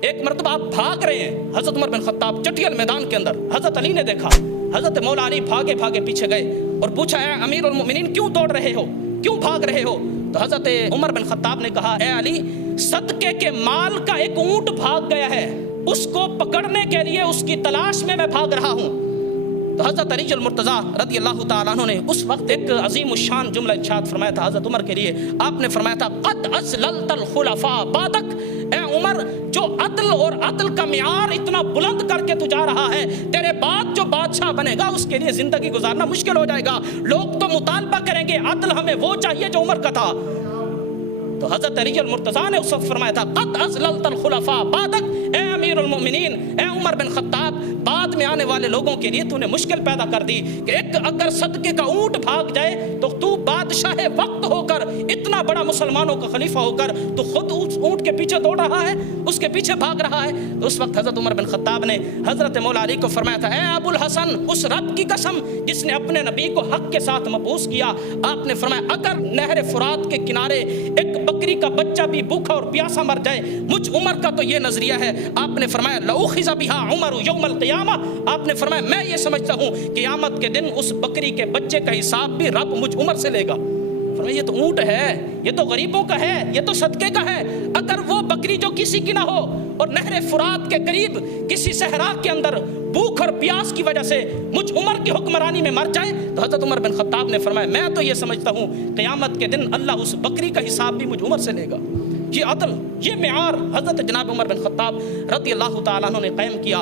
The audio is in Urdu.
ایک مرتبہ آپ بھاگ رہے ہیں، حضرت عمر بن خطاب چٹیل میدان کے اندر، حضرت علی نے دیکھا، حضرت مولا علی بھاگے بھاگے پیچھے گئے اور پوچھا اے امیر المؤمنین کیوں دوڑ رہے ہو، کیوں بھاگ رہے ہو؟ تو حضرت عمر بن خطاب نے کہا اے علی، صدقے کے مال کا ایک اونٹ بھاگ گیا ہے، اس کو پکڑنے کے لیے اس کی تلاش میں بھاگ رہا ہوں۔ تو حضرت علی المرتضیٰ رضی اللہ تعالیٰ عنہ نے اس وقت ایک عظیم الشان جملہ ارشاد فرمایا تھا حضرت عمر کے لیے۔ آپ نے فرمایا تھا قد اذللت الخلفاء بعدک، اے عمر جو عدل اور عدل کا معیار اتنا بلند کر کے تو جا رہا ہے، تیرے بعد جو بادشاہ بنے گا اس کے لیے زندگی گزارنا مشکل ہو جائے گا، لوگ تو مطالبہ کریں گے عدل ہمیں وہ چاہیے جو عمر کا تھا۔ تو حضرت علی المرتضیٰ نے اس وقت فرمایا تھا قد اذللت الخلفاء بعدک، اے امیر المؤمنین، اے عمر بن خطاب، بعد میں آنے والے لوگوں کے لیے تو نے مشکل پیدا کر دی کہ ایک اگر صدقے کا اونٹ بھاگ جائے تو تو بادشاہ وقت ہو کر، اتنا بڑا مسلمانوں کا خلیفہ ہو کر تو خود اس اونٹ کے پیچھے دوڑ رہا ہے، اس کے پیچھے بھاگ رہا ہے۔ تو اس وقت حضرت عمر بن خطاب نے حضرت مولا علی کو فرمایا تھا اے ابو الحسن، اس رب کی قسم جس نے اپنے نبی کو حق کے ساتھ مبعوث کیا، آپ نے فرمایا اگر نہر فرات کے کنارے ایک بکری کا بچہ بھی بھوکا اور پیاسا مر جائے، مجھ عمر کا تو یہ نظریہ ہے، آپ نے فرمایا لأخذ بها عمر یوم القیامہ، آپ نے فرمایا میں یہ سمجھتا ہوں قیامت کے دن اس بکری کے بچے کا حساب بھی رب مجھ عمر سے لے گا۔ فرمایا یہ تو اونٹ ہے، یہ تو غریبوں کا ہے، یہ تو صدقے کا ہے، اگر وہ بکری جو کسی کی نہ ہو اور نہر فرات کے قریب کسی صحرا کے اندر بھوک اور پیاس کی وجہ سے مجھ عمر کی حکمرانی میں مر جائے، تو حضرت عمر بن خطاب نے فرمایا میں تو یہ سمجھتا ہوں قیامت کے دن اللہ اس بکری کا حساب بھی مجھ عمر سے لے گا۔ یہ عدل، یہ معیار حضرت جناب عمر بن خطاب رضی اللہ تعالیٰ عنہ نے قائم کیا۔